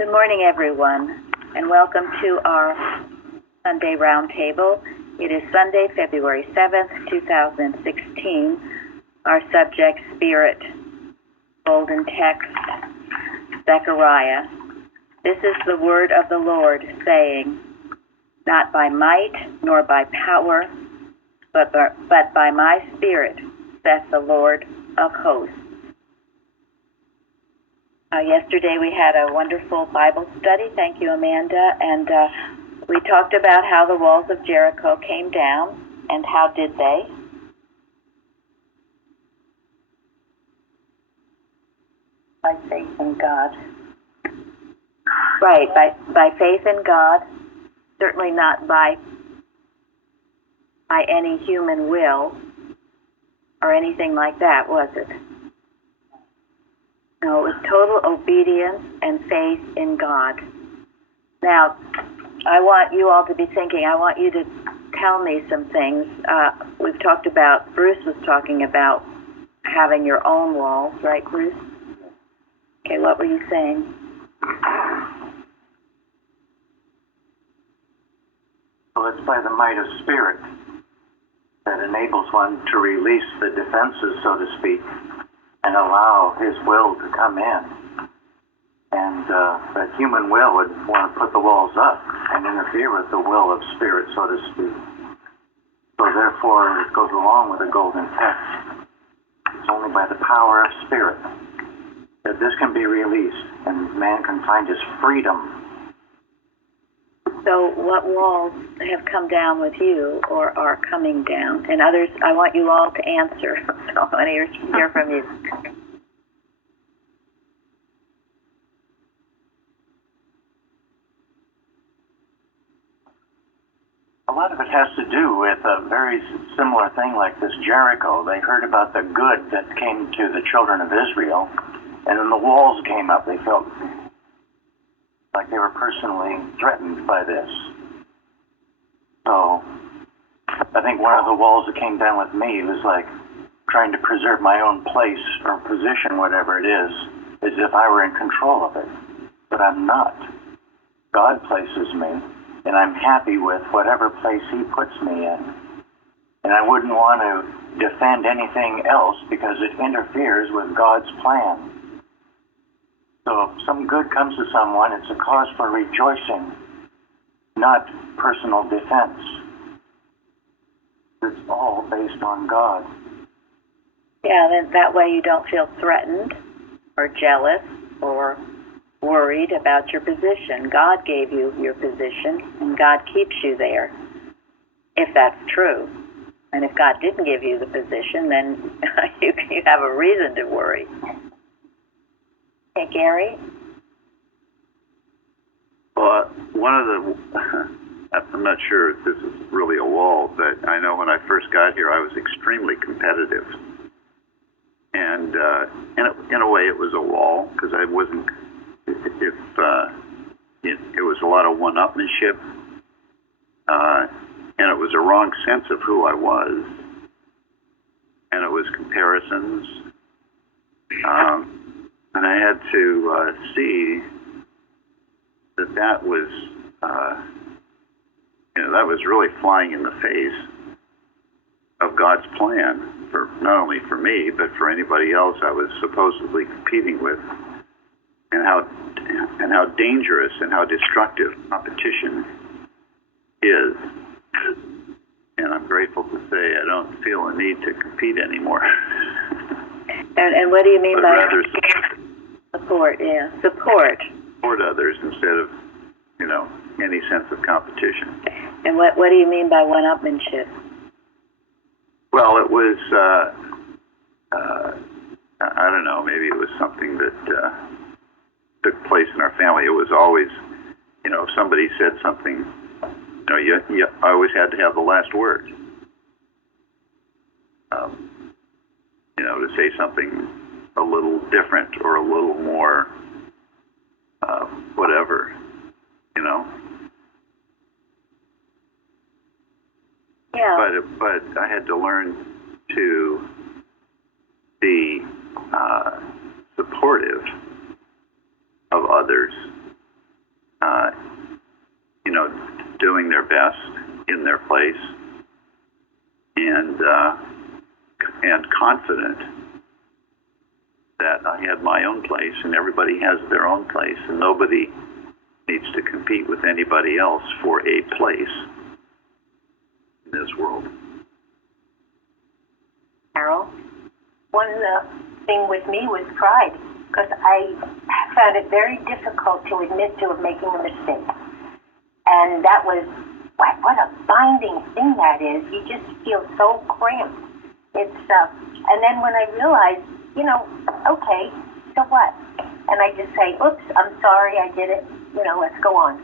Good morning, everyone, and welcome to our Sunday Roundtable. It is Sunday, February 7th, 2016. Our subject, Spirit, Golden Text, Zechariah. This is the word of the Lord, saying, "Not by might nor by power, but by my Spirit, saith the Lord of hosts." Yesterday we had a wonderful Bible study. Thank you, Amanda. And we talked about how the walls of Jericho came down, and how did they? By faith in God. Right, by faith in God. Certainly not by any human will or anything like that, was it? No, it was total obedience and faith in God. Now, I want you all to be thinking, I want you to tell me some things. We've talked about, Bruce was talking about having your own walls, right, Bruce? Okay, what were you saying? Well, it's by the might of Spirit that enables one to release the defenses, so to speak, and allow His will to come in. And that human will would want to put the walls up and interfere with the will of Spirit, so to speak. So therefore, it goes along with the golden text. It's only by the power of Spirit that this can be released and man can find his freedom. So what walls have come down with you or are coming down? And others, I want you all to answer. So I want to hear from you. A lot of it has to do with a very similar thing like this Jericho. They heard about the good that came to the children of Israel, and then the walls came up. They felt like they were personally threatened by this. So I think one of the walls that came down with me was like trying to preserve my own place or position, whatever it is, as if I were in control of it. But I'm not. God places me, and I'm happy with whatever place He puts me in. And I wouldn't want to defend anything else because it interferes with God's plan. So if some good comes to someone, it's a cause for rejoicing, not personal defense. It's all based on God. Yeah, then that way you don't feel threatened or jealous or worried about your position. God gave you your position, and God keeps you there, if that's true. And if God didn't give you the position, then you have a reason to worry. Okay, Gary? Well, one of the, I'm not sure if this is really a wall, but I know when I first got here, I was extremely competitive. And in a way, it was a wall, because I wasn't, it was a lot of one-upmanship, and it was a wrong sense of who I was, and it was comparisons. And I had to see that was, that was really flying in the face of God's plan, for not only for me, but for anybody else I was supposedly competing with, and how dangerous and how destructive competition is. And I'm grateful to say I don't feel a need to compete anymore. And what do you mean but by rather support? Yeah, support others instead of, any sense of competition. And what do you mean by one-upmanship? Well, it was, I don't know, maybe it was something that took place in our family. It was always, if somebody said something, I always had to have the last word. To say something a little different or a little more, whatever, Yeah. But I had to learn to be supportive of others doing their best in their place, and confident that I had my own place, and everybody has their own place, and nobody needs to compete with anybody else for a place in this world. Carol? One thing with me was pride, because I found it very difficult to admit to making a mistake. And that was, what a binding thing that is. You just feel so cramped. And then when I realized, okay, so what? And I just say, oops, I'm sorry, I did it, let's go on.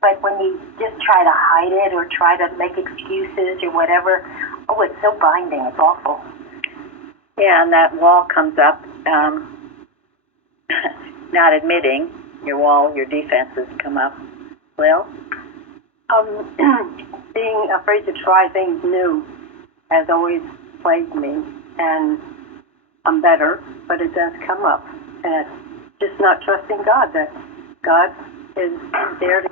But when you just try to hide it or try to make excuses or whatever, it's so binding, it's awful. Yeah, and that wall comes up, not admitting your wall, your defenses come up. Will? Being afraid to try things new has always plagued me, and I'm better, but it does come up. And it's just not trusting God, that God is there to...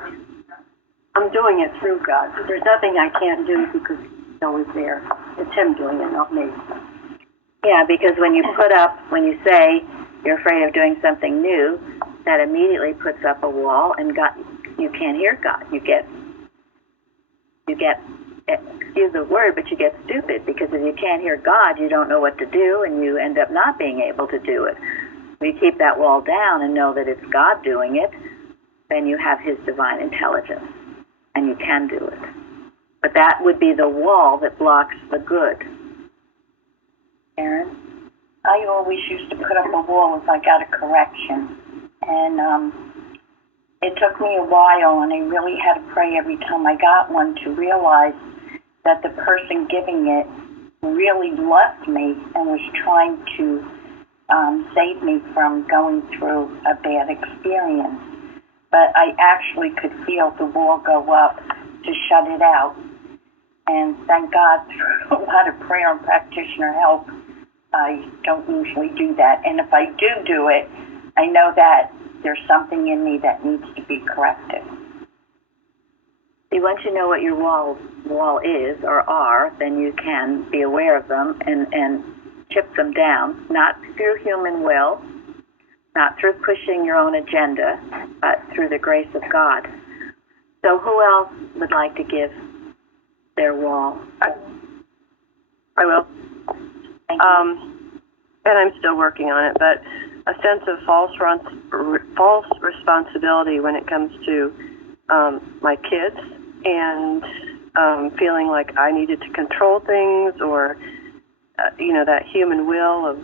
I'm doing it through God. There's nothing I can't do because He's always there. It's Him doing it, not me. Yeah, because when you say you're afraid of doing something new, that immediately puts up a wall, and God, you can't hear God. You get, excuse the word, but you get stupid, because if you can't hear God, you don't know what to do, and you end up not being able to do it. If you keep that wall down and know that it's God doing it, then you have His divine intelligence, and you can do it. But that would be the wall that blocks the good. Aaron? I always used to put up a wall if I got a correction. And it took me a while, and I really had to pray every time I got one to realize that the person giving it really loved me and was trying to save me from going through a bad experience. But I actually could feel the wall go up to shut it out. And thank God, through a lot of prayer and practitioner help, I don't usually do that. And if I do it, I know that there's something in me that needs to be corrected. See, once you know what your wall is or are, then you can be aware of them and chip them down, not through human will, not through pushing your own agenda, but through the grace of God. So who else would like to give their wall? I will. Thank you. And I'm still working on it, but a sense of false responsibility when it comes to my kids, and feeling like I needed to control things, or that human will of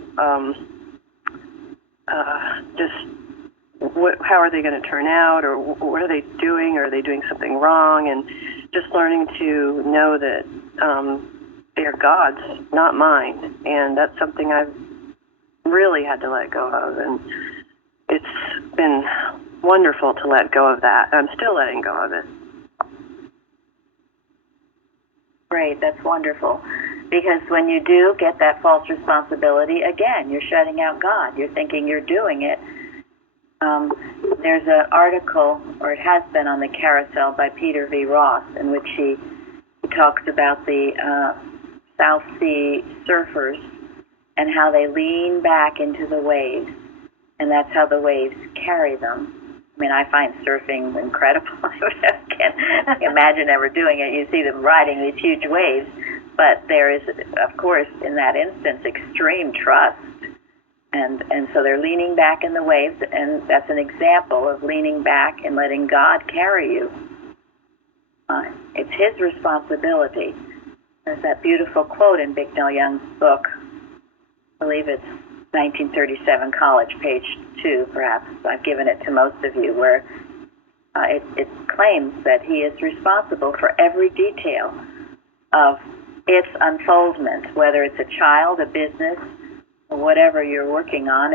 how are they going to turn out, or what are they doing, or are they doing something wrong, and just learning to know that they're God's, not mine, and that's something I've really had to let go of, and it's been wonderful to let go of that. I'm still letting go of it. Great, that's wonderful. Because when you do get that false responsibility, again, you're shutting out God. You're thinking you're doing it. There's an article, or it has been on the carousel, by Peter V. Ross, in which he talks about the South Sea surfers and how they lean back into the waves, and that's how the waves carry them. I mean, I find surfing incredible. I can't imagine ever doing it. You see them riding these huge waves, but there is, of course, in that instance, extreme trust. And so they're leaning back in the waves, and that's an example of leaning back and letting God carry you. It's His responsibility. There's that beautiful quote in Bicknell Young's book. I believe it's 1937 College, page 2, perhaps. I've given it to most of you, where it claims that He is responsible for every detail of its unfoldment, whether it's a child, a business, or whatever you're working on.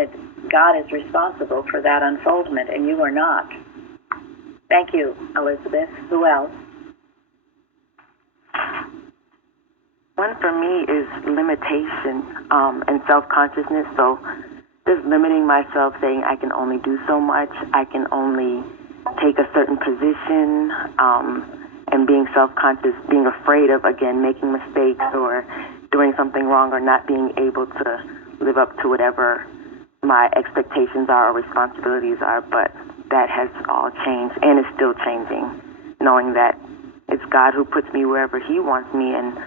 God is responsible for that unfoldment, and you are not. Thank you, Elizabeth. Who else? One for me is limitation and self-consciousness. So just limiting myself, saying I can only do so much. I can only take a certain position, and being self-conscious, being afraid of, again, making mistakes or doing something wrong or not being able to live up to whatever my expectations are or responsibilities are. But that has all changed and is still changing, knowing that it's God who puts me wherever He wants me, and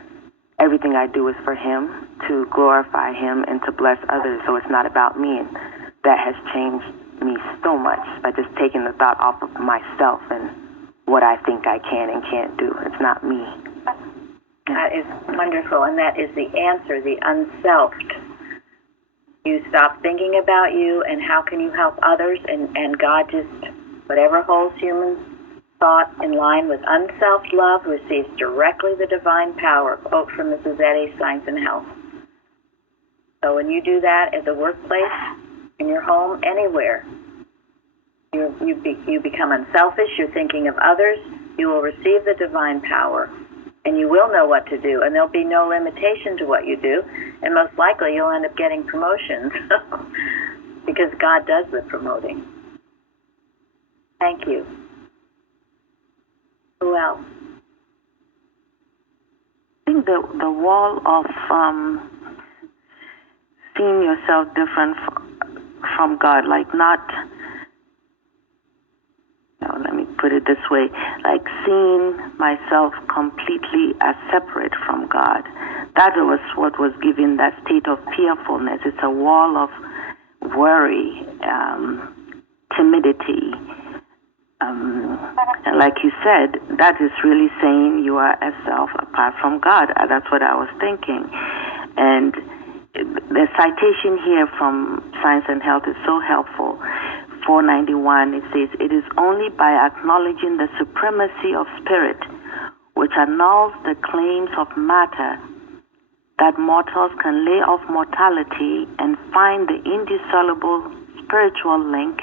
everything I do is for Him, to glorify Him and to bless others. So it's not about me, and that has changed me so much by just taking the thought off of myself and what I think I can and can't do. It's not me. That is wonderful, and that is the answer, the unselfed. You stop thinking about you and how can you help others, and God just, whatever holds human thought in line with unselfed love, receives directly the divine power. Quote from Mrs. Eddy, Science and Health. So when you do that at the workplace, in your home, anywhere, you become unselfish, you're thinking of others, you will receive the divine power, and you will know what to do, and there'll be no limitation to what you do, and most likely you'll end up getting promotions because God does the promoting. Thank you. Who else? I think the wall of seeing yourself different from God, like not, let me put it this way, like seeing myself completely as separate from God. That was what was giving that state of fearfulness. It's a wall of worry, timidity. And like you said, that is really saying you are a self apart from God. That's what I was thinking. And the citation here from Science and Health is so helpful. 491, it says, "It is only by acknowledging the supremacy of spirit, which annuls the claims of matter, that mortals can lay off mortality and find the indissoluble spiritual link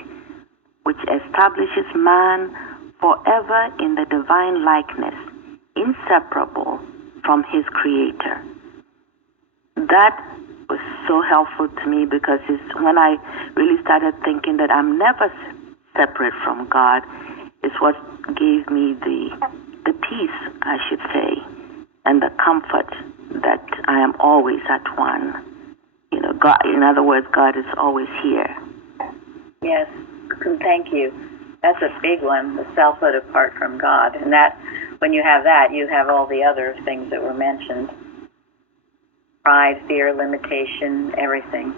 which establishes man forever in the divine likeness, inseparable from his Creator." That was so helpful to me, because it's when I really started thinking that I'm never separate from God, is what gave me the peace, I should say, and the comfort that I am always at one. God, in other words, God is always here. Yes, thank you. That's a big one, the selfhood apart from God. And that, when you have that, you have all the other things that were mentioned. Pride, fear, limitation, everything.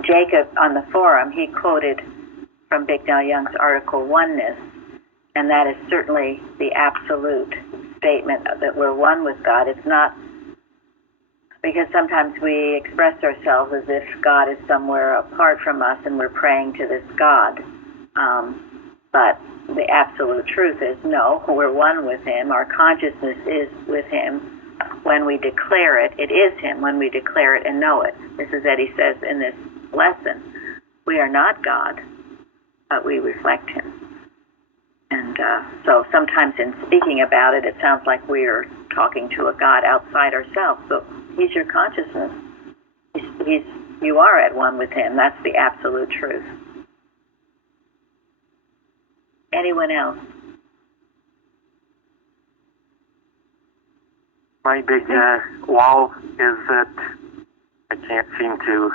Jacob, on the forum, he quoted from Bignell Young's article, Oneness, and that is certainly the absolute statement that we're one with God. It's not, because sometimes we express ourselves as if God is somewhere apart from us and we're praying to this God. But the absolute truth is, no, we're one with Him. Our consciousness is with Him. When we declare it, it is Him. When we declare it and know it. Mrs. Eddy says in this lesson, we are not God, but we reflect Him. And so sometimes in speaking about it, it sounds like we're talking to a God outside ourselves. But He's your consciousness. You are at one with Him. That's the absolute truth. Anyone else? My big wall is that I can't seem to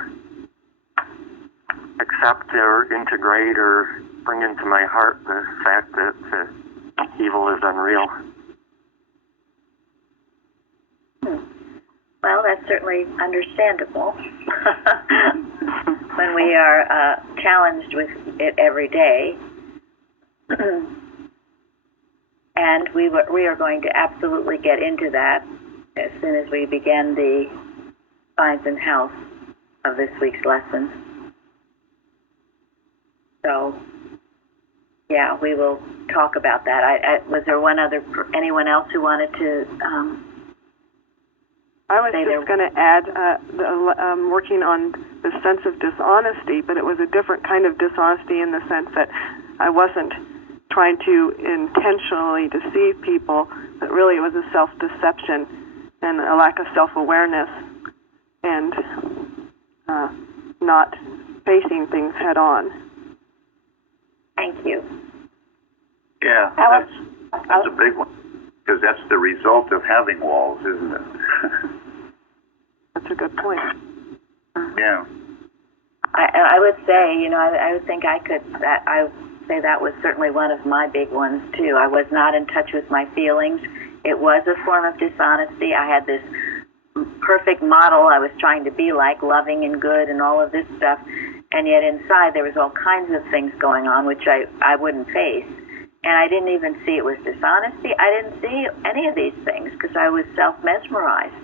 accept or integrate or bring into my heart the fact that evil is unreal. Well, that's certainly understandable. When we are challenged with it every day. And we are going to absolutely get into that as soon as we begin the Science and Health of this week's lesson. So, yeah, we will talk about that. Was there anyone else who wanted to I was just going to add, working on the sense of dishonesty, but it was a different kind of dishonesty in the sense that I wasn't trying to intentionally deceive people, but really it was a self-deception and a lack of self-awareness and not facing things head on. Thank you. Yeah, that's a big one, because that's the result of having walls, isn't it? That's a good point. Yeah. I would say, I would think I would say that was certainly one of my big ones too. I was not in touch with my feelings. It was a form of dishonesty. I had this perfect model I was trying to be like, loving and good and all of this stuff, and yet inside there was all kinds of things going on which I wouldn't face. And I didn't even see it was dishonesty. I didn't see any of these things because I was self-mesmerized.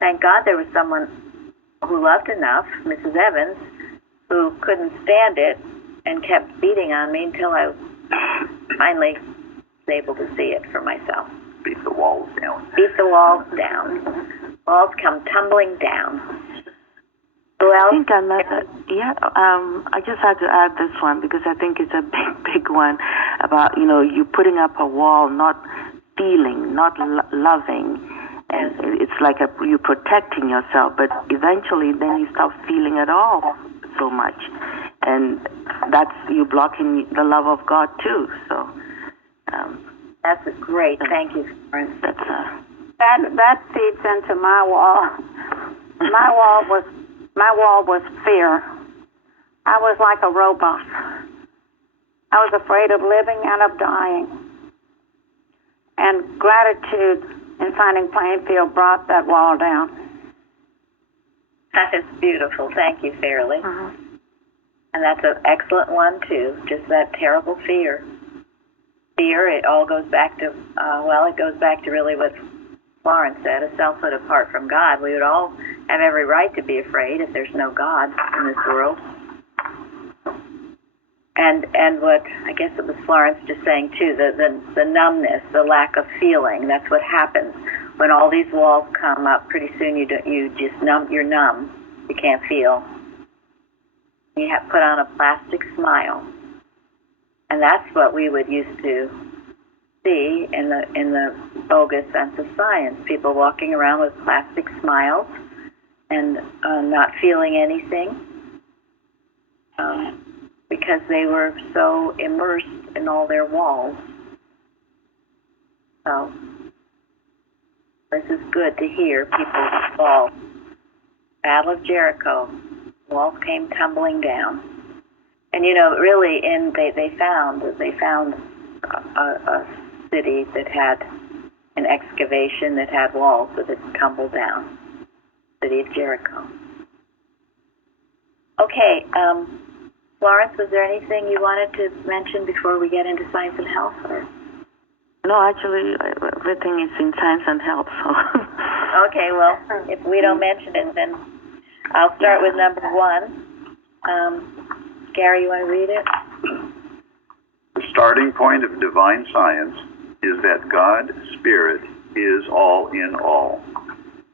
Thank God there was someone who loved enough, Mrs. Evans, who couldn't stand it and kept beating on me until I finally was able to see it for myself. Beat the walls down. Beat the walls down. Walls come tumbling down. Who else? I think I just had to add this one because I think it's a big one about, you putting up a wall, not feeling, not loving. And it's like you're protecting yourself, but eventually then you stop feeling at all so much. And that's you blocking the love of God too. So that's great. Thank you, Florence. That feeds into my wall. My wall was fear. I was like a robot. I was afraid of living and of dying. And gratitude in finding Plainfield brought that wall down. That is beautiful. Thank you, Fairly. And that's an excellent one, too. Just that terrible fear. Fear, it all goes back to, it goes back to really what Florence said, a selfhood apart from God. We would all have every right to be afraid if there's no God in this world. And what, I guess it was Florence just saying, too, the numbness, the lack of feeling, that's what happens. When all these walls come up, pretty soon you're numb. You can't feel. You have to put on a plastic smile. And that's what we would used to see in the bogus sense of science. People walking around with plastic smiles and not feeling anything because they were so immersed in all their walls. So this is good to hear people fall. Battle of Jericho, walls came tumbling down. And really, they found a city that had an excavation that had walls that had tumbled down. City of Jericho. Okay, Florence, was there anything you wanted to mention before we get into science and health? Or? No, actually, everything is in science and health. So. Okay, well, if we don't mention it, then I'll start with number 1. Gary, you want to read it? The starting point of divine science is that God, Spirit, is all in all,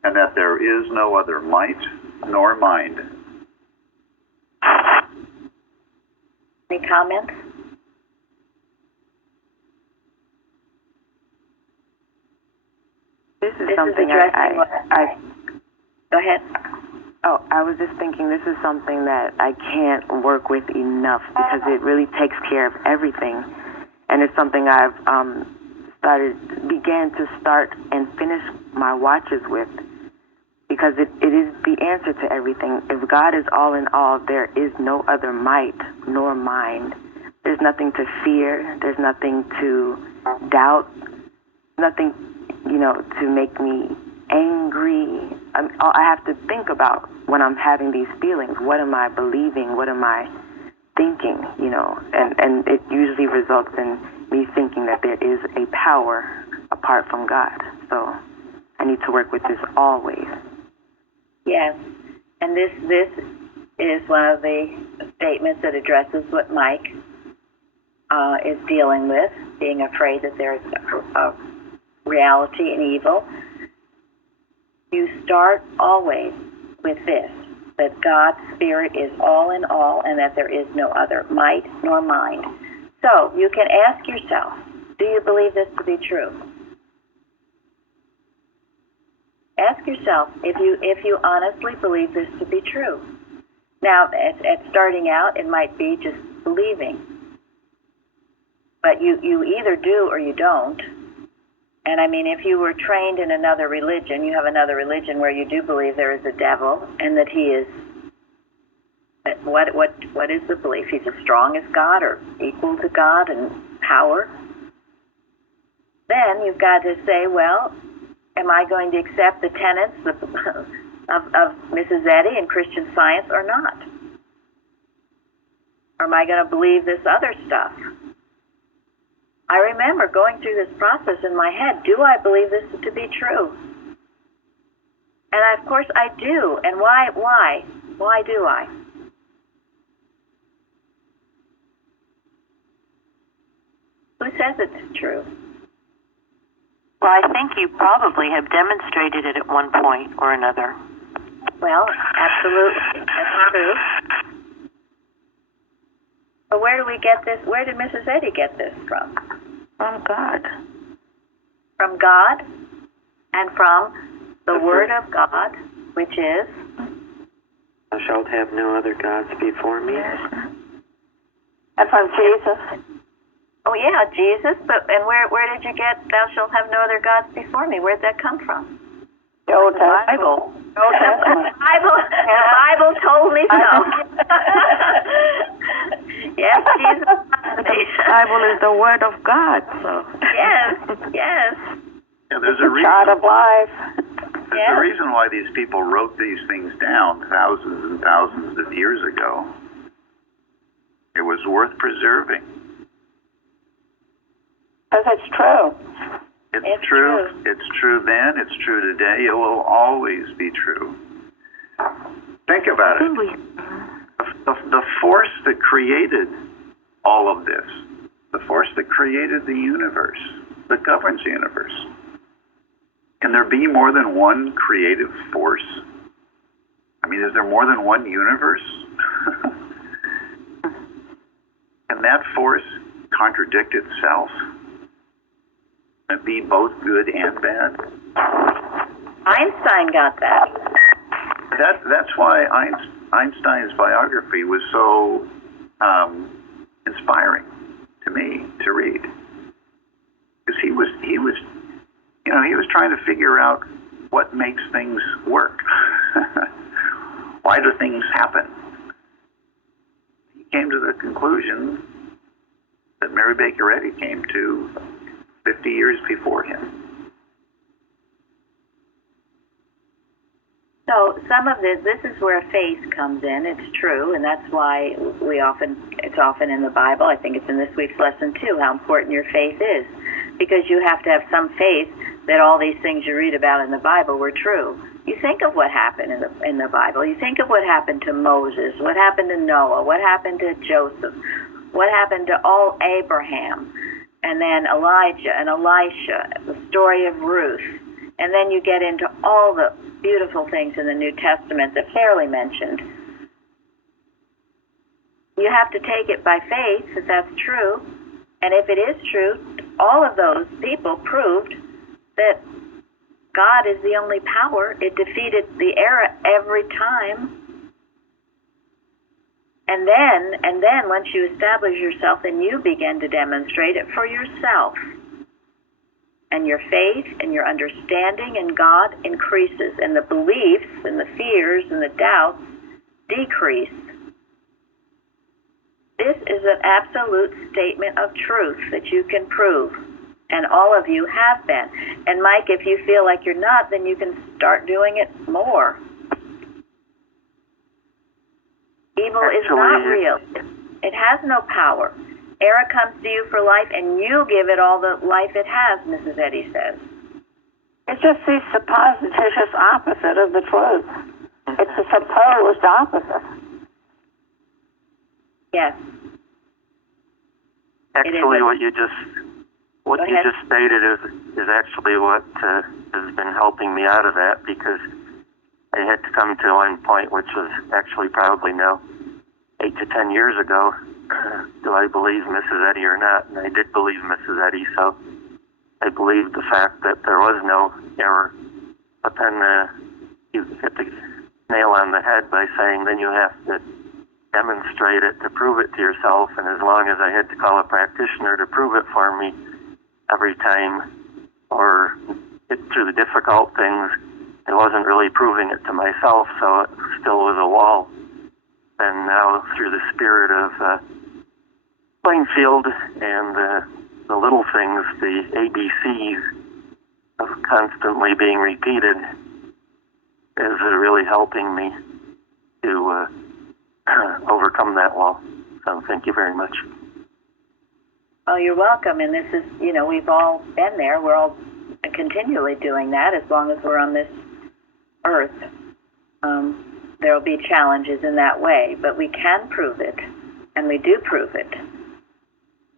and that there is no other might nor mind. Any comments? This is something I Go ahead. Oh, I was just thinking this is something that I can't work with enough because it really takes care of everything. And it's something I've began to start and finish my watches with because it is the answer to everything. If God is all in all, there is no other might nor mind. There's nothing to fear. There's nothing to doubt. Nothing, to make me angry. I have to think about when I'm having these feelings. What am I believing? What am I thinking? And it usually results in me thinking that there is a power apart from God. So I need to work with this always. Yes, and this is one of the statements that addresses what Mike is dealing with, being afraid that there's a reality and evil. You start always with this, that God's Spirit is all in all and that there is no other might nor mind. So you can ask yourself, do you believe this to be true? Ask yourself if you honestly believe this to be true. Now, at starting out, it might be just believing. But you either do or you don't. And I mean, if you were trained in another religion, you have another religion where you do believe there is a devil and that he is, what is the belief? He's as strong as God or equal to God in power. Then you've got to say, well, am I going to accept the tenets of Mrs. Eddy and Christian Science or not? Or am I going to believe this other stuff? I remember going through this process in my head. Do I believe this to be true? And of course I do. And why? Why do I? Who says it's true? Well, I think you probably have demonstrated it at one point or another. Well, absolutely. That's true. But where do we get this? Where did Mrs. Eddy get this from? From God. From God and from the Word of God, which is? Thou shalt have no other gods before me. And from Jesus. Oh yeah, Jesus. And where did you get "Thou shalt have no other gods before me"? Where'd that come from? The Old Testament. Bible. Old Testament. The Bible told me so. Yes, Jesus. The Bible is the Word of God. So. Yes. Yeah, there's The chart of life. There's a reason why these people wrote these things down thousands and thousands of years ago. It was worth preserving. Because it's true. It's true. It's true then. It's true today. It will always be true. Think about it. The force that created all of this, the force that created the universe, that governs the universe. Can there be more than one creative force? I mean, is there more than one universe? Can that force contradict itself? Can it be both good and bad? Einstein got that. That's why Einstein's biography was so inspiring to me to read, because he was trying to figure out what makes things work. Why do things happen? He came to the conclusion that Mary Baker Eddy came to 50 years before him. So some of this is where faith comes in. It's true, and that's why it's often in the Bible. I think it's in this week's lesson too, how important your faith is, because you have to have some faith that all these things you read about in the Bible were true. You think of what happened in the Bible. You think of what happened to Moses, what happened to Noah, what happened to Joseph, what happened to all Abraham, and then Elijah and Elisha, the story of Ruth. And then you get into all the beautiful things in the New Testament that Fairley mentioned. You have to take it by faith that that's true. And if it is true, all of those people proved that God is the only power. It defeated the error every time. And then once you establish yourself, then you begin to demonstrate it for yourself. And your faith and your understanding in God increases, and the beliefs and the fears and the doubts decrease. This is an absolute statement of truth that you can prove, and all of you have been. And Mike, if you feel like you're not, then you can start doing it more. Evil is not real. It has no power. Error comes to you for life, and you give it all the life it has, Mrs. Eddy says. It's just the supposititious opposite of the truth. It's the supposed opposite. Yes. Actually, what you just stated is actually what has been helping me out of that, because I had to come to one point, which was actually probably now 8 to 10 years ago. Do I believe Mrs. Eddy or not? And I did believe Mrs. Eddy, so I believed the fact that there was no error. But then you hit the nail on the head by saying then you have to demonstrate it, to prove it to yourself, and as long as I had to call a practitioner to prove it for me every time, or get through the difficult things, I wasn't really proving it to myself, so it still was a wall. And now, through the spirit of Plainfield and the little things, the ABCs of constantly being repeated, is really helping me to overcome that wall. So thank you very much. Well, you're welcome. And this is, we've all been there. We're all continually doing that as long as we're on this earth. There will be challenges in that way, but we can prove it, and we do prove it.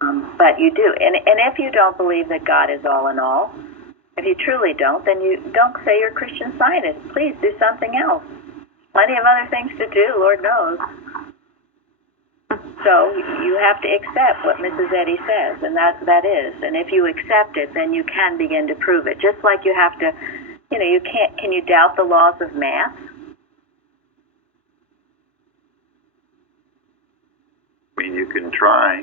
But you do. And if you don't believe that God is all in all, if you truly don't, then you don't say you're a Christian Scientist. Please do something else. Plenty of other things to do, Lord knows. So you have to accept what Mrs. Eddy says, and that is. And if you accept it, then you can begin to prove it. Just like you have to, you can't. Can you doubt the laws of math? I mean, you can try,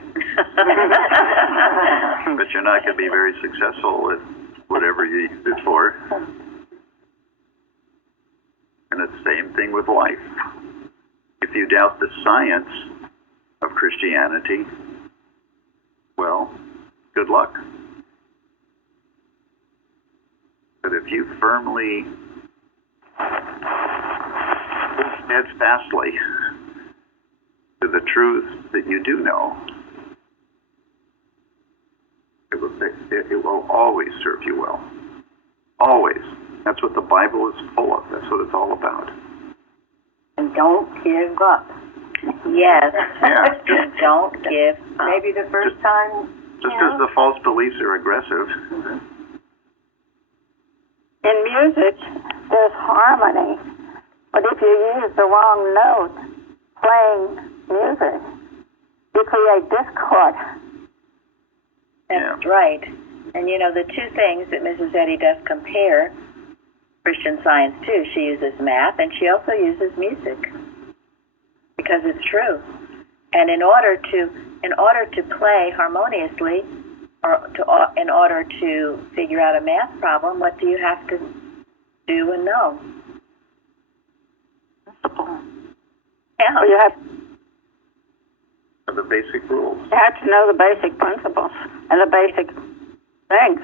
but you're not going to be very successful with whatever you use it for. And it's the same thing with life. If you doubt the science of Christianity, well, good luck. But if you firmly, steadfastly, to the truth that you do know, it will always serve you well. Always. That's what the Bible is full of. That's what it's all about. And don't give up. Yes. Yeah. Don't give up. Maybe the first time. Just as the false beliefs are aggressive. In music, there's harmony, but if you use the wrong note playing music, you create discord. That's right. And the two things that Mrs. Eddy does compare Christian Science to, she uses math and she also uses music, because it's true. And in order to play harmoniously, or in order to figure out a math problem, what do you have to do and know? Yeah. Well, you have The basic rules. You have to know the basic principles and the basic things,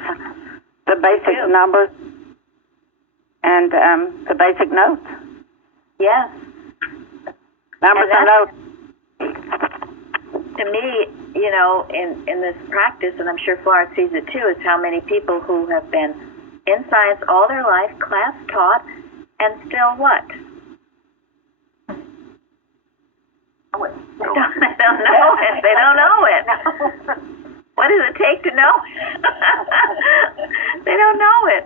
the basic numbers and the basic notes. Yes. Numbers and notes. To me, in this practice, and I'm sure Florence sees it too, is how many people who have been in science all their life, class taught, and still what? They don't know it. They don't know it. What does it take to know it? They don't know it.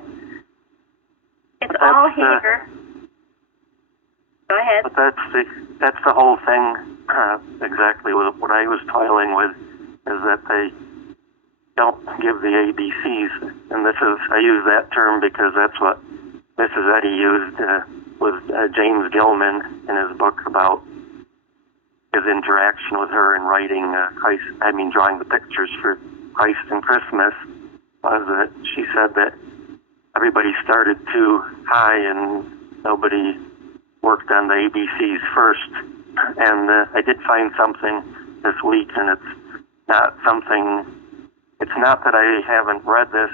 It's all here. Go ahead. But that's the whole thing. Exactly what I was toiling with, is that they don't give the ABCs, and I use that term because that's what Mrs. Eddy used with James Gilman in his book about his interaction with her in writing drawing the pictures for Christ and Christmas, was that she said that everybody started too high and nobody worked on the ABCs first. And I did find something this week, and it's not that I haven't read this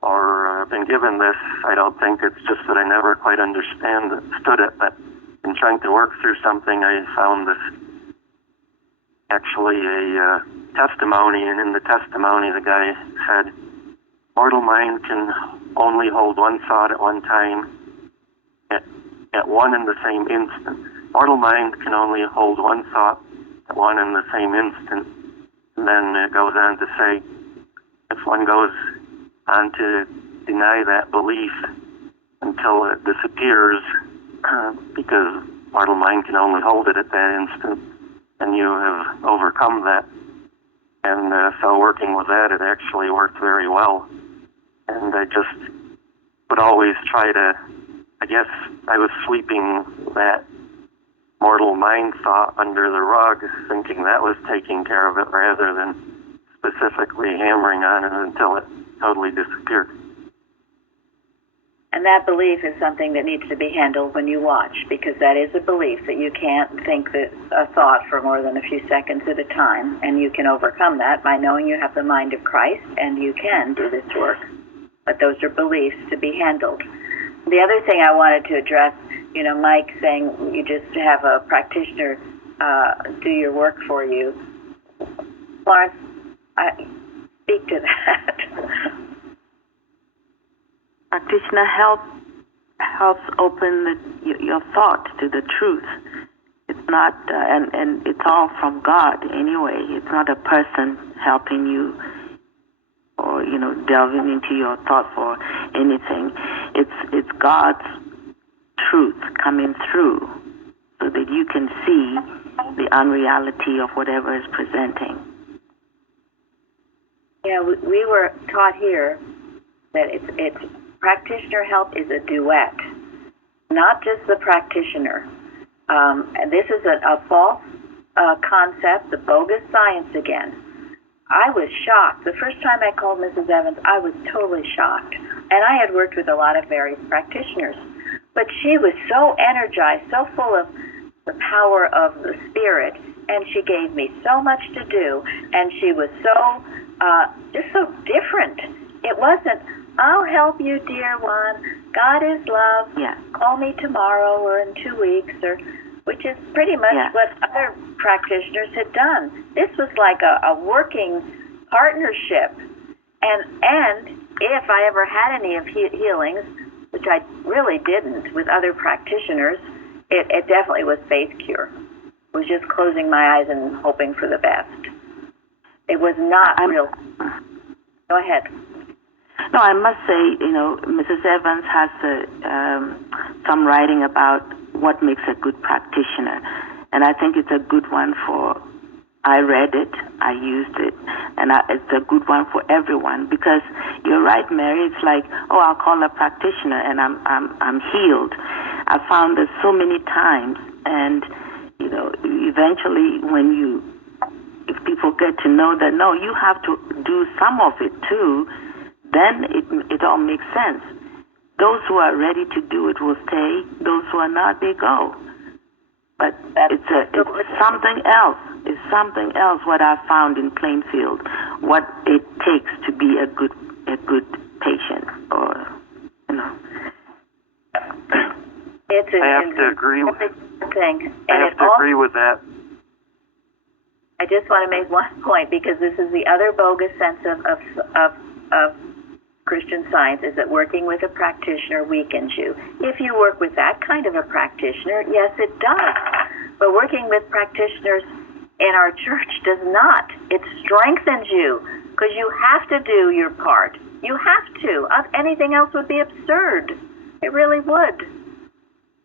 or been given this. I don't think it's just that I never quite understood it, but in trying to work through something, I found this actually a testimony, and in the testimony the guy said, mortal mind can only hold one thought at one time, at one and the same instant. Mortal mind can only hold one thought at one and the same instant. And then it goes on to say, if one goes on to deny that belief until it disappears, because mortal mind can only hold it at that instant, and you have overcome that. And so working with that, it actually worked very well. And I just would always try to, I guess I was sweeping that mortal mind thought under the rug, thinking that was taking care of it rather than specifically hammering on it until it totally disappeared. And that belief is something that needs to be handled when you watch, because that is a belief that you can't think that a thought for more than a few seconds at a time, and you can overcome that by knowing you have the mind of Christ and you can do this work. But those are beliefs to be handled. The other thing I wanted to address, Mike saying you just have a practitioner do your work for you. Florence, speak to that. Practitioner helps open your thought to the truth. It's not, and it's all from God anyway. It's not a person helping you or delving into your thoughts or anything. It's God's truth coming through so that you can see the unreality of whatever is presenting. Yeah, we were taught here that it's practitioner help is a duet, not just the practitioner. And this is a false concept, the bogus science again. I was shocked. The first time I called Mrs. Evans, I was totally shocked. And I had worked with a lot of various practitioners. But she was so energized, so full of the power of the Spirit, and she gave me so much to do, and she was so, just so different. It wasn't, I'll help you, dear one. God is love. Yeah. Call me tomorrow or in 2 weeks, which is pretty much what other practitioners had done. This was like a working partnership. And if I ever had any of healings, which I really didn't with other practitioners, it definitely was faith cure. It was just closing my eyes and hoping for the best. It was not real. Go ahead. No, I must say, Mrs. Evans has some writing about what makes a good practitioner. And I think it's a good one I read it, I used it, and it's a good one for everyone, because you're right, Mary, it's like, I'll call a practitioner and I'm healed. I found this so many times, and, eventually if people get to know that, no, you have to do some of it too, then it all makes sense. Those who are ready to do it will stay. Those who are not, they go. But it's something else. It's something else what I found in Plainfield, what it takes to be a good patient, or It's I have to agree with thing. I have to agree with that. I just want to make one point, because this is the other bogus sense of Christian Science, is that working with a practitioner weakens you. If you work with that kind of a practitioner, yes, it does. But working with practitioners in our church does not. It strengthens you, because you have to do your part. You have to. Anything else would be absurd. It really would.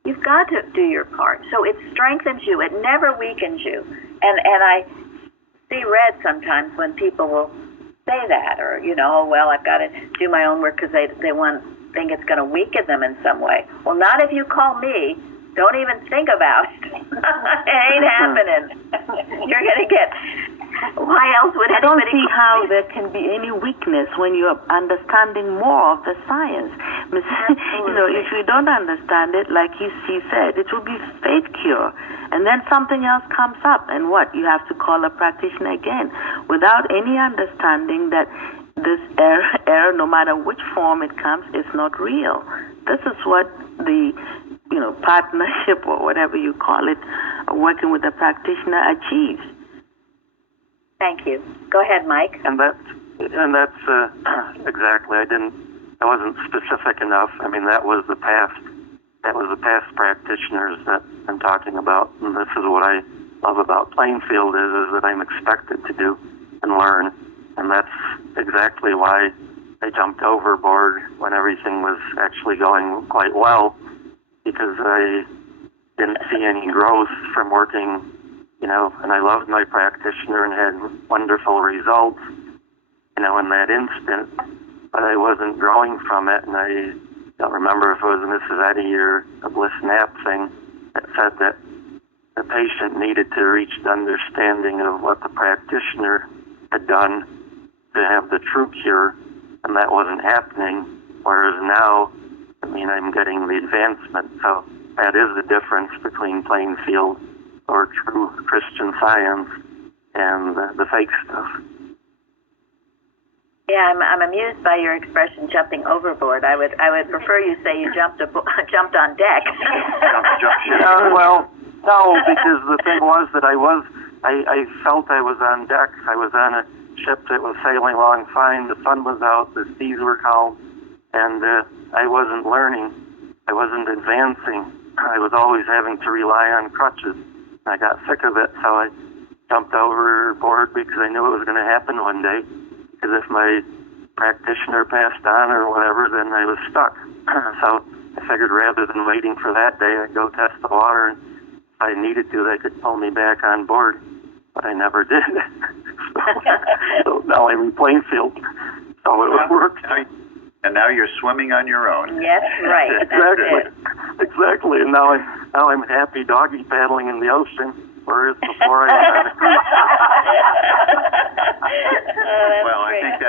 You've got to do your part. So it strengthens you. It never weakens you. And I see red sometimes when people will say that, or, I've got to do my own work because they think it's going to weaken them in some way. Well, not if you call me. Don't even think about it. It ain't happening. You're going to get... Why else would anybody... I don't see how there can be any weakness when you're understanding more of the science. If you don't understand it, like he said, it will be faith cure. And then something else comes up, and what? You have to call a practitioner again, without any understanding that this error, no matter which form it comes, is not real. This is what the partnership, or whatever you call it, working with a practitioner achieves. Thank you. Go ahead, Mike. And that's exactly. I wasn't specific enough. I mean, that was the past practitioners that I'm talking about. And this is what I love about Plainfield is that I'm expected to do and learn. And that's exactly why I jumped overboard when everything was actually going quite well, because I didn't see any growth from working, and I loved my practitioner and had wonderful results, in that instant, but I wasn't growing from it. And I don't remember if it was Mrs. Eddy or a Bliss Knapp thing that said that patient needed to reach the understanding of what the practitioner had done to have the true cure, and that wasn't happening. Whereas now, I mean, I'm getting the advancement. So that is the difference between plain field or true Christian science and the fake stuff. Yeah, I'm amused by your expression "jumping overboard." I would prefer you say you jumped jumped on deck. Well, no, because the thing was that I felt I was on deck. I was on a ship that was sailing along fine. The sun was out. The seas were calm, and I wasn't learning. I wasn't advancing. I was always having to rely on crutches. I got sick of it, so I jumped overboard because I knew it was going to happen one day. Because if my practitioner passed on or whatever, then I was stuck. So I figured rather than waiting for that day, I'd go test the water, and if I needed to, they could pull me back on board. But I never did. So now I'm in Plainfield. So it worked. And now you're swimming on your own. Yes, right. Exactly. And now I'm happy doggy paddling in the ocean, whereas before I Well, I think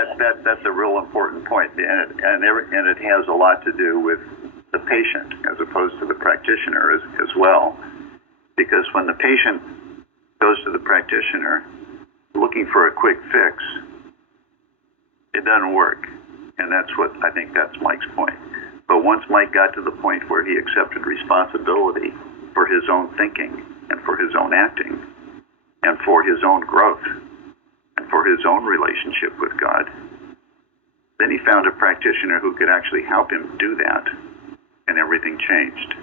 that's a real important point, and it has a lot to do with the patient as opposed to the practitioner as well. Because when the patient goes to the practitioner looking for a quick fix, it doesn't work. And that's Mike's point. But once Mike got to the point where he accepted responsibility for his own thinking and for his own acting and for his own growth and for his own relationship with God, then he found a practitioner who could actually help him do that, and everything changed.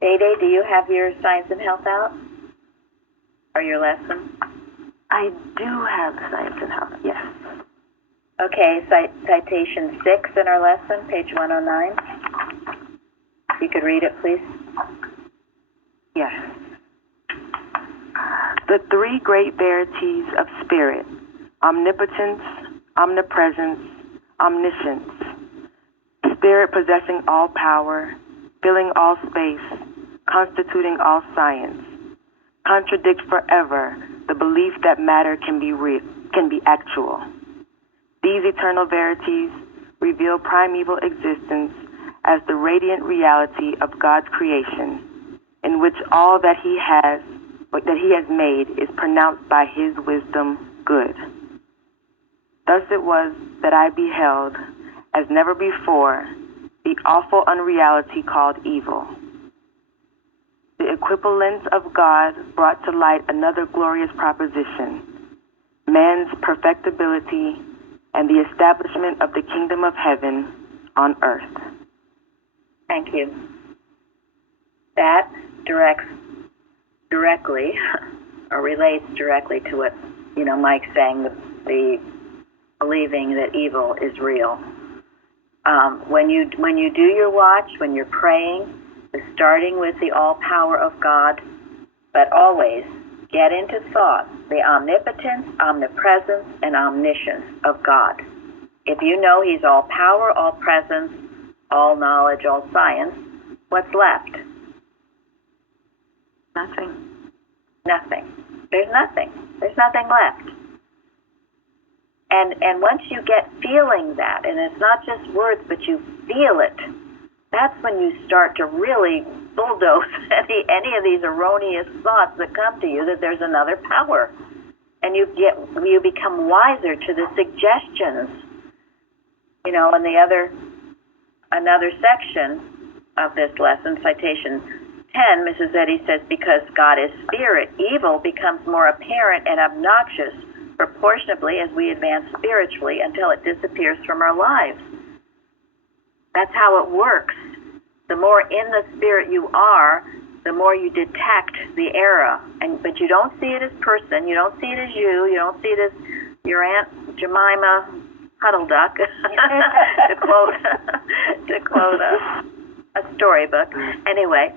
Day, do you have your Science and Health out? Or your lesson? I do have Science and Health, yes. Okay, citation 6 in our lesson, page 109. If you could read it, please. Yes. The three great verities of spirit: omnipotence, omnipresence, omniscience. Spirit possessing all power, filling all space, constituting all science, contradict forever the belief that matter can be actual. These eternal verities reveal primeval existence as the radiant reality of God's creation, in which all that He has made is pronounced by His wisdom good. Thus it was that I beheld, as never before, the awful unreality called evil. The equivalence of God brought to light another glorious proposition: man's perfectibility and the establishment of the kingdom of heaven on earth. Thank you. That directly or relates directly to what Mike's saying, the believing that evil is real. When you do your watch, when you're praying, starting with the all power of God, but always get into thought the omnipotence, omnipresence, and omniscience of God. If you know He's all power, all presence, all knowledge, all science, what's left? Nothing. Nothing. There's nothing. There's nothing left. And once you get feeling that, and it's not just words, but you feel it, that's when you start to really bulldoze any of these erroneous thoughts that come to you that there's another power. And you become wiser to the suggestions. In another section of this lesson, citation 10, Mrs. Eddy says, because God is spirit, evil becomes more apparent and obnoxious proportionably as we advance spiritually until it disappears from our lives. That's how it works. The more in the spirit you are, the more you detect the error. But you don't see it as person, you don't see it as you don't see it as your Aunt Jemima Huddle Duck, to quote a storybook. Anyway,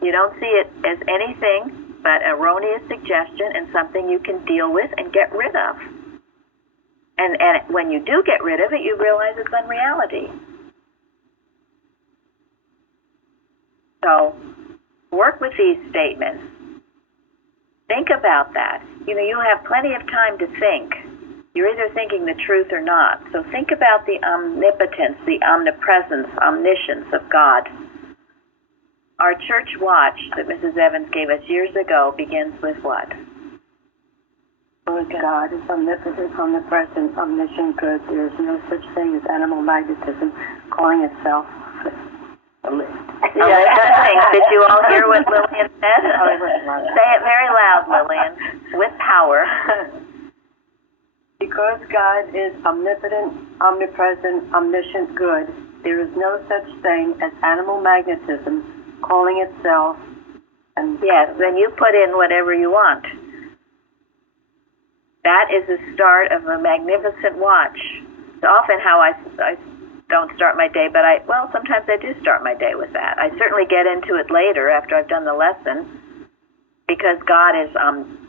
you don't see it as anything but erroneous suggestion and something you can deal with and get rid of. And when you do get rid of it, you realize it's unreality. So work with these statements. Think about that. You have plenty of time to think. You're either thinking the truth or not. So think about the omnipotence, the omnipresence, omniscience of God. Our church watch that Mrs. Evans gave us years ago begins with what? God is omnipotent, omnipresent, omniscient, good. There is no such thing as animal magnetism calling itself. Did you all hear what Lillian said? Say it very loud, Lillian, with power. Because God is omnipotent, omnipresent, omniscient, good, there is no such thing as animal magnetism calling itself. And yes, then you put in whatever you want. That is the start of a magnificent watch. It's often how I don't start my day, but sometimes I do start my day with that. I certainly get into it later after I've done the lesson, because God is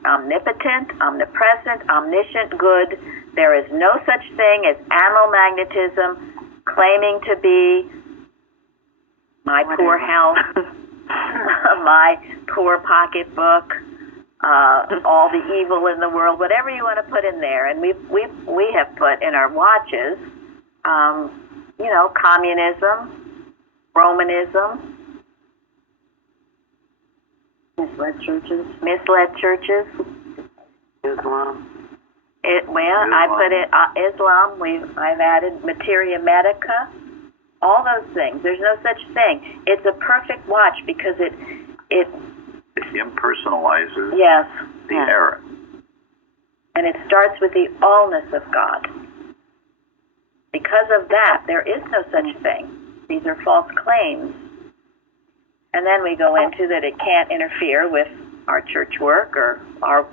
omnipotent, omnipresent, omniscient, good. There is no such thing as animal magnetism claiming to be my poor health, my poor pocketbook, all the evil in the world, whatever you want to put in there. And we have put in our watches, communism, Romanism, misled churches, Islam. I put it Islam. I've added materia medica, all those things. There's no such thing. It's a perfect watch because it impersonalizes the error. And it starts with the allness of God. Because of that, there is no such thing. These are false claims. And then we go into that it can't interfere with our church work or our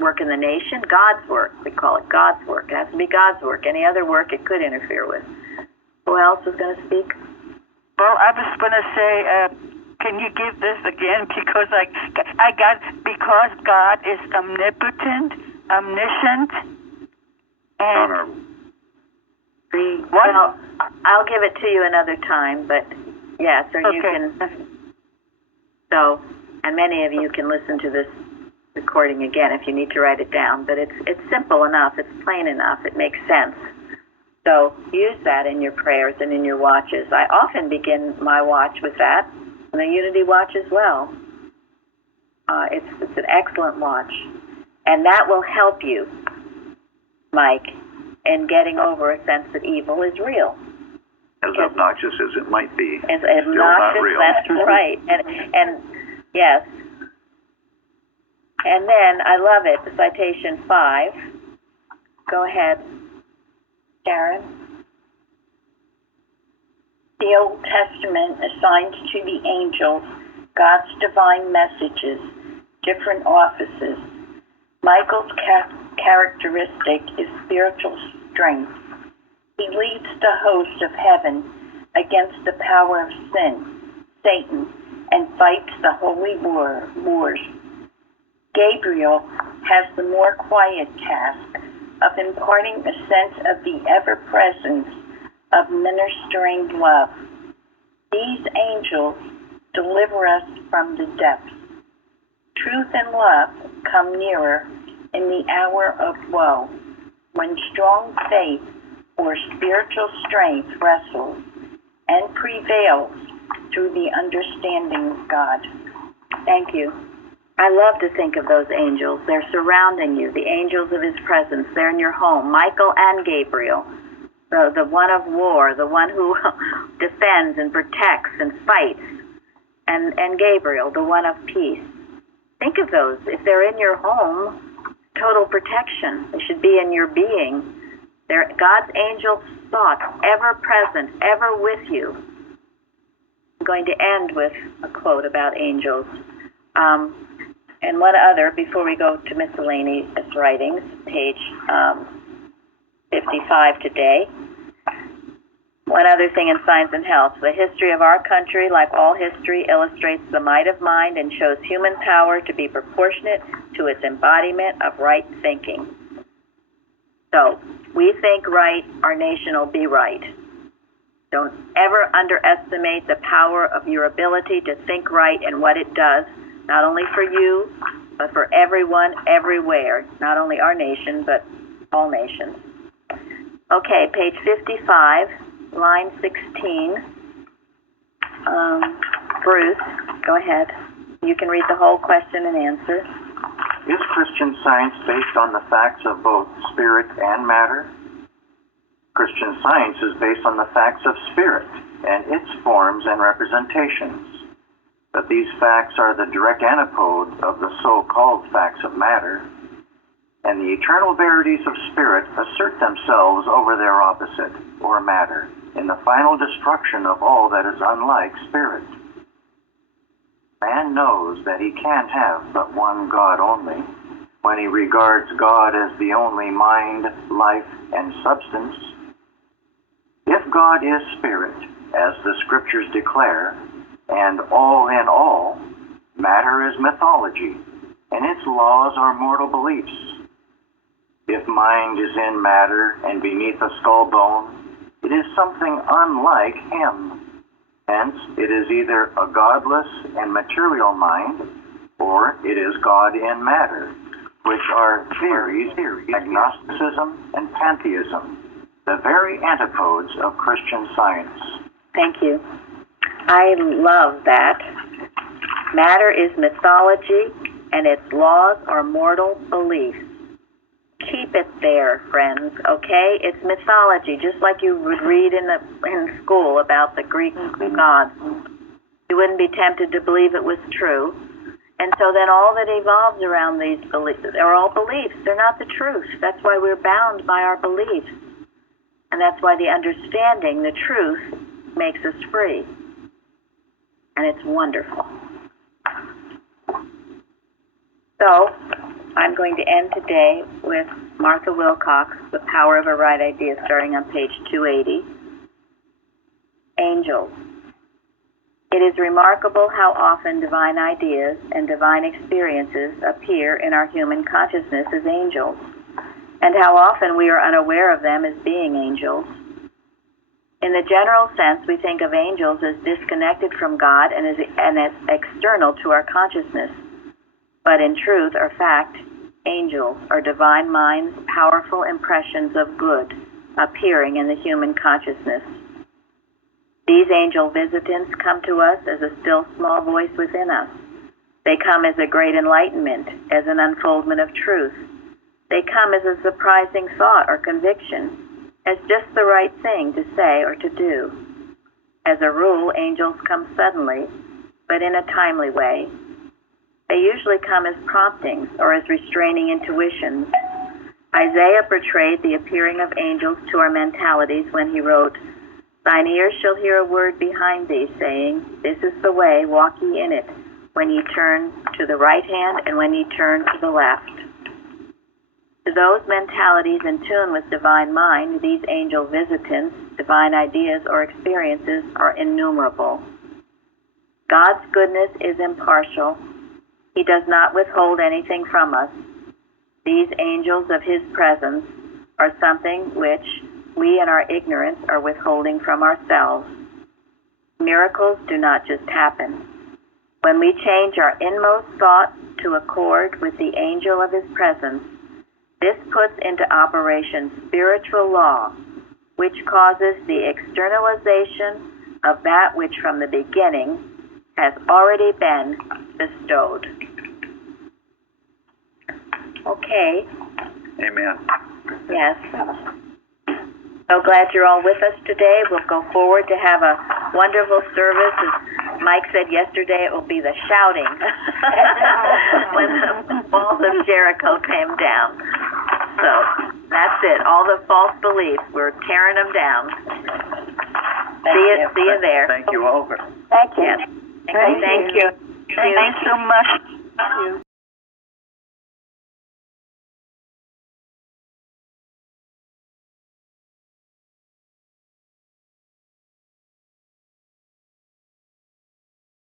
work in the nation, God's work. We call it God's work. It has to be God's work. Any other work it could interfere with. Who else is going to speak? Well, I was going to say, can you give this again? Because because God is omnipotent, omniscient, and well, I'll give it to you another time, but yes, or you can. So, and many of you can listen to this recording again if you need to write it down. But it's simple enough. It's plain enough. It makes sense. So use that in your prayers and in your watches. I often begin my watch with that, and the Unity watch as well. It's an excellent watch, and that will help you, Mike, in getting over a sense that evil is real. As obnoxious as it might be, as still not real. That's right. And yes. And then I love it. The citation 5. Go ahead, Sharon. The Old Testament assigns to the angels God's divine messages, different offices. Michael's characteristic is spiritual strength. He leads the host of heaven against the power of sin, Satan, and fights the holy wars. Gabriel has the more quiet task of imparting a sense of the ever-presence of ministering love. These angels deliver us from the depths. Truth and love come nearer in the hour of woe, when strong faith or spiritual strength wrestles and prevails through the understanding of God. Thank you. I love to think of those angels. They're surrounding you, the angels of his presence. They're in your home, Michael and Gabriel, the one of war, the one who defends and protects and fights, and Gabriel, the one of peace. Think of those. If they're in your home, total protection. They should be in your being. They're God's angels' thoughts, ever present, ever with you. I'm going to end with a quote about angels. And one other, before we go to miscellaneous writings, page 55 today. One other thing in Science and Health. The history of our country, like all history, illustrates the might of mind and shows human power to be proportionate to its embodiment of right thinking. So, we think right, our nation will be right. Don't ever underestimate the power of your ability to think right and what it does, not only for you, but for everyone, everywhere, not only our nation, but all nations. Okay, page 55, line 16. Bruce, go ahead. You can read the whole question and answer. Is Christian Science based on the facts of both spirit and matter? Christian Science is based on the facts of spirit and its forms and representations. But these facts are the direct antipode of the so-called facts of matter, and the eternal verities of spirit assert themselves over their opposite, or matter, in the final destruction of all that is unlike spirit. Man knows that he can have but one God only, when he regards God as the only mind, life, and substance. If God is spirit, as the scriptures declare, and all in all, matter is mythology, and its laws are mortal beliefs. If mind is in matter and beneath a skull bone, it is something unlike him. Hence, it is either a godless and material mind, or it is God in matter, which are theories, agnosticism and pantheism, the very antipodes of Christian Science. Thank you. I love that. Matter is mythology, and its laws are mortal beliefs. Keep it there, friends, okay? It's mythology, just like you would read in school about the Greek gods. You wouldn't be tempted to believe it was true. And so then all that evolves around these beliefs, they're all beliefs. They're not the truth. That's why we're bound by our beliefs. And that's why the understanding, the truth, makes us free. And it's wonderful. So, I'm going to end today with Martha Wilcox, The Power of a Right Idea, starting on page 280. Angels. It is remarkable how often divine ideas and divine experiences appear in our human consciousness as angels, and how often we are unaware of them as being angels. In the general sense, we think of angels as disconnected from God and as external to our consciousness. But in truth, or fact, angels are divine minds, powerful impressions of good appearing in the human consciousness. These angel visitants come to us as a still small voice within us. They come as a great enlightenment, as an unfoldment of truth. They come as a surprising thought or conviction, as just the right thing to say or to do. As a rule, angels come suddenly, but in a timely way. They usually come as promptings or as restraining intuitions. Isaiah portrayed the appearing of angels to our mentalities when he wrote, "Thine ears shall hear a word behind thee, saying, This is the way, walk ye in it, when ye turn to the right hand and when ye turn to the left." To those mentalities in tune with divine mind, these angel visitants, divine ideas or experiences are innumerable. God's goodness is impartial. He does not withhold anything from us. These angels of his presence are something which we in our ignorance are withholding from ourselves. Miracles do not just happen. When we change our inmost thought to accord with the angel of his presence, this puts into operation spiritual law, which causes the externalization of that which from the beginning has already been bestowed. Okay. Amen. Yes. So glad you're all with us today. We'll go forward to have a wonderful service. As Mike said yesterday, it will be the shouting when the walls of Jericho came down. So that's it. All the false beliefs, we're tearing them down. See you there. Thank you all. Thank you. Yes. Thank you. Thanks so much.